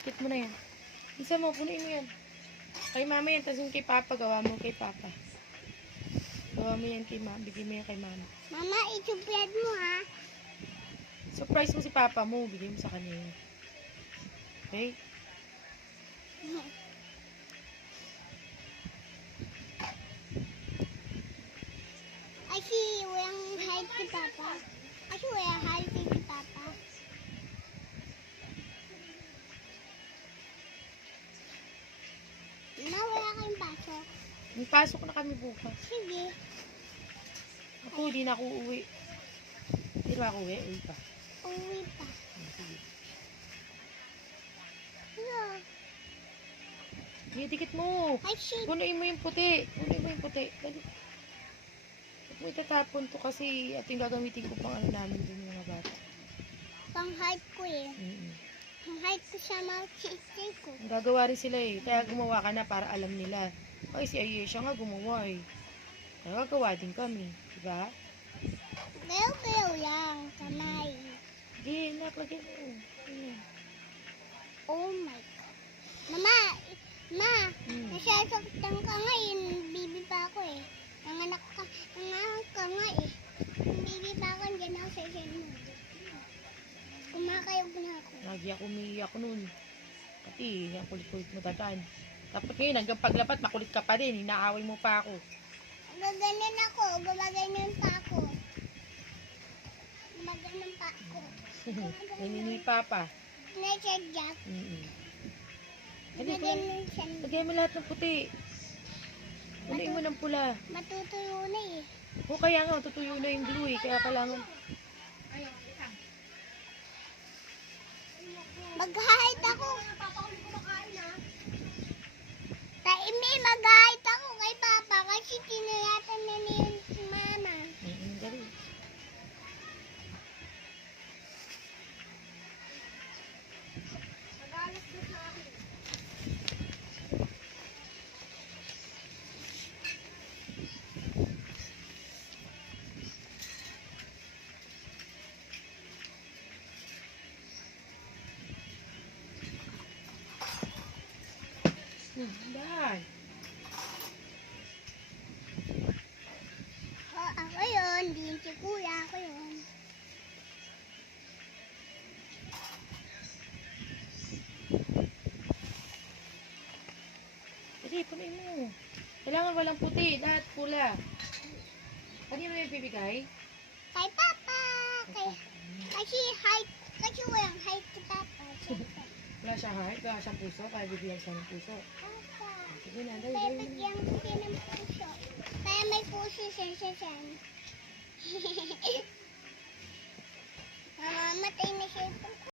Dikit mo na yan. Isa mo, punuin mo yan. Kay mama yan, tapos yung kay papa, gawa mo kay papa. Gawa mo yan kay mama, bigyan mo yan kay mama. Mama, isuplad mo ha. Surprise mo si papa mo, bigyan mo sa kanya yun. Okay? Kasi walang height si Papa. Kasi walang height si Papa. Mama, wala kayong pasok. May pasok na kami bukas. Sige. Ako, di na ako uuwi. Hindi ba ako uwi? Uwi pa. Uwi pa. Sige. Hello. Sige, dikit mo. Ay, shit. Punuin mo yung puti. Punuin mo yung puti. Dali. Huwag mo itatapon to kasi at yung gagamitin ko pang ano namin din mga bata. Pang height ko eh. Mm-mm. Pang height ko sa mga sister ko. Ang gagawa rin sila eh. Kaya gumawa ka na para alam nila. Ay, si Ayesha nga gumawa eh. Kaya gagawa din kami. Diba? Galaw-galaw lang. Kamay. Sige, naklagyan mo. Ayan. Oh my God. Mama, nasasaktan ka nga eh. Baby pa ako eh. Nanganak ka nga eh. Baby pa ako, dyan ako sa isang mo. Kumakayog na ako. Lagi ako umiiyak nun. Pati, ang kulit-kulit mo dadan. Tapos ngayon, hanggang paglapat, makulit ka pa din. Inaaway mo pa ako. Gaganon ako. Gumaganon pa ako. Gumaganon pa ako. Naninipa pa. Nasadya. Dali, Gumaganon siya. lagyan mo lahat ng puti. Punuin mo ng pula. Matutuyo na eh. O kaya nga, tutuyo na yung glue eh. Kaya kailangan. Mag-height ako. Taimi, mag-height ako kay Papa kasi tinayatan na niya si Mama. Dali. Dahil. Oh, ako yun. Din si Kuya. Ako yun. Dali, punuin mo. Kailangan walang puti. Lahat pula. Kanino yung bibigay? Kay Papa. Kasi height. Kasi walang height si Papa. Siyempre. Wala siya heart, wala siyang puso. Kaya bibigyan siya ng puso. Papa. Sige na, dali. Kaya bigyan ko siya ng puso. Kaya may puso siya siya.